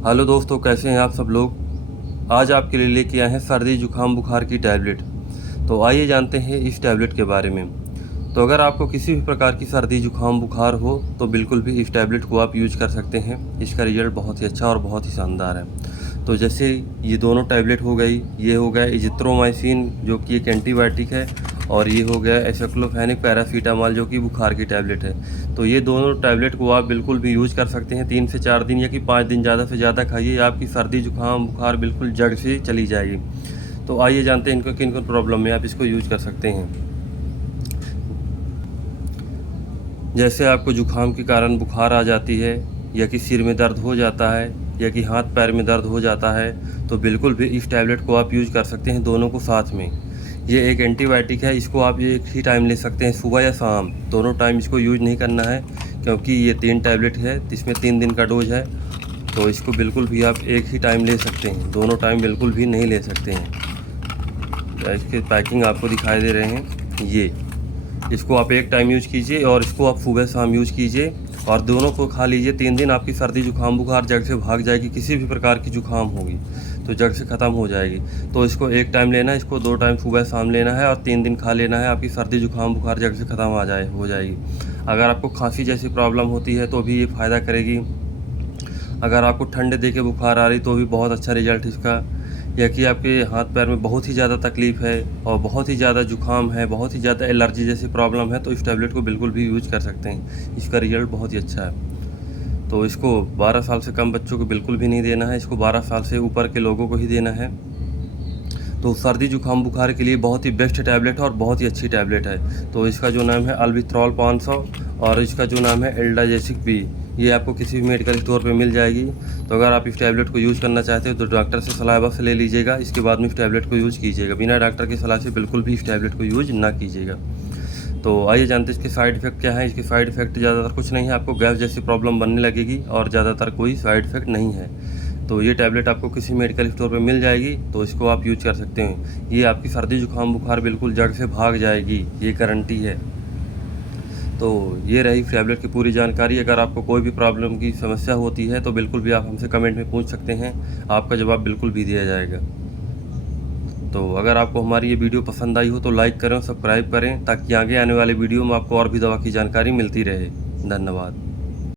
Hello दोस्तों, कैसे हैं आप सब लोग। आज आपके लिए लेके आए हैं सर्दी जुकाम बुखार की टैबलेट। तो आइए जानते हैं इस टैबलेट के बारे में। तो अगर आपको किसी भी प्रकार की सर्दी जुकाम बुखार हो तो बिल्कुल भी इस टैबलेट को आप यूज कर सकते हैं। इसका रिजल्ट बहुत ही अच्छा और बहुत ही शानदार है। तो जैसे ये दोनों टैबलेट हो गई, ये हो गया इजिथ्रोमाइसिन जो कि एक एंटीबायोटिक है, और ये हो गया एसाइक्लोफेनिक पैरासीटामोल जो कि बुखार की टैबलेट है। तो ये दोनों टैबलेट को आप बिल्कुल भी यूज़ कर सकते हैं। 3 से 4 दिन या कि 5 दिन ज़्यादा से ज़्यादा खाइए, आपकी सर्दी जुकाम बुखार बिल्कुल जड़ से चली जाएगी। तो आइए जानते हैं इनको किन किन प्रॉब्लम में आप इसको यूज कर सकते हैं। जैसे आपको जुकाम के कारण बुखार आ जाती है, या कि सिर में दर्द हो जाता है, या कि हाथ पैर में दर्द हो जाता है, तो बिल्कुल भी इस टैबलेट को आप यूज कर सकते हैं, दोनों को साथ में। ये एक एंटीबायोटिक है, इसको आप एक ही टाइम ले सकते हैं, सुबह या शाम, दोनों टाइम इसको यूज नहीं करना है, क्योंकि ये 3 टैबलेट है, इसमें 3 दिन का डोज है। तो इसको बिल्कुल भी आप एक ही टाइम ले सकते हैं, दोनों टाइम बिल्कुल भी नहीं ले सकते हैं। इसके पैकिंग आपको दिखाई दे रहे हैं। ये इसको आप एक टाइम यूज कीजिए और इसको आप सुबह शाम यूज कीजिए, और दोनों को खा लीजिए। 3 दिन आपकी सर्दी जुकाम बुखार जड़ से भाग जाएगी। किसी भी प्रकार की जुकाम होगी तो जड़ से ख़त्म हो जाएगी। तो इसको एक टाइम लेना है, इसको 2 टाइम सुबह शाम लेना है, और 3 दिन खा लेना है। आपकी सर्दी जुकाम बुखार जड़ से ख़त्म हो जाएगी। अगर आपको खांसी जैसी प्रॉब्लम होती है तो भी ये फ़ायदा करेगी। अगर आपको ठंड दे के बुखार आ रही तो भी बहुत अच्छा रिजल्ट इसका। या कि आपके हाथ पैर में बहुत ही ज़्यादा तकलीफ़ है और बहुत ही ज़्यादा जुकाम है, बहुत ही ज़्यादा एलर्जी जैसी प्रॉब्लम है, तो इस टैबलेट को बिल्कुल भी यूज कर सकते हैं। इसका रिजल्ट बहुत ही अच्छा है। तो इसको 12 साल से कम बच्चों को बिल्कुल भी नहीं देना है, इसको 12 साल से ऊपर के लोगों को ही देना है। तो सर्दी जुकाम बुखार के लिए बहुत ही बेस्ट टैबलेट है और बहुत ही अच्छी टैबलेट है। तो इसका जो नाम है अल्बिथ्रॉल 500, और इसका जो नाम है एल्डाजेसिक बी। ये आपको किसी भी मेडिकल स्टोर पे मिल जाएगी। तो अगर आप इस टैबलेट को यूज़ करना चाहते हो तो डॉक्टर से सलाह बस ले लीजिएगा, इसके बाद में इस टैबलेट को यूज़ कीजिएगा। बिना डॉक्टर की सलाह से बिल्कुल भी इस टैबलेट को यूज़ ना कीजिएगा। तो आइए जानते हैं इसके साइड इफ़ेक्ट क्या है। इसके साइड इफ़ेक्ट ज़्यादातर कुछ नहीं है, आपको गैस जैसी प्रॉब्लम बनने लगेगी, और ज़्यादातर कोई साइड इफ़ेक्ट नहीं है। तो ये टैबलेट आपको किसी मेडिकल स्टोर पे मिल जाएगी, तो इसको आप यूज कर सकते हैं। ये आपकी सर्दी जुकाम बुखार बिल्कुल जड़ से भाग जाएगी, ये गारंटी है। तो ये रही टैबलेट की पूरी जानकारी। अगर आपको कोई भी प्रॉब्लम की समस्या होती है तो बिल्कुल भी आप हमसे कमेंट में पूछ सकते हैं, आपका जवाब बिल्कुल भी दिया जाएगा। तो अगर आपको हमारी ये वीडियो पसंद आई हो तो लाइक करें और सब्सक्राइब करें, ताकि आगे आने वाले वीडियो में आपको और भी दवा की जानकारी मिलती रहे। धन्यवाद।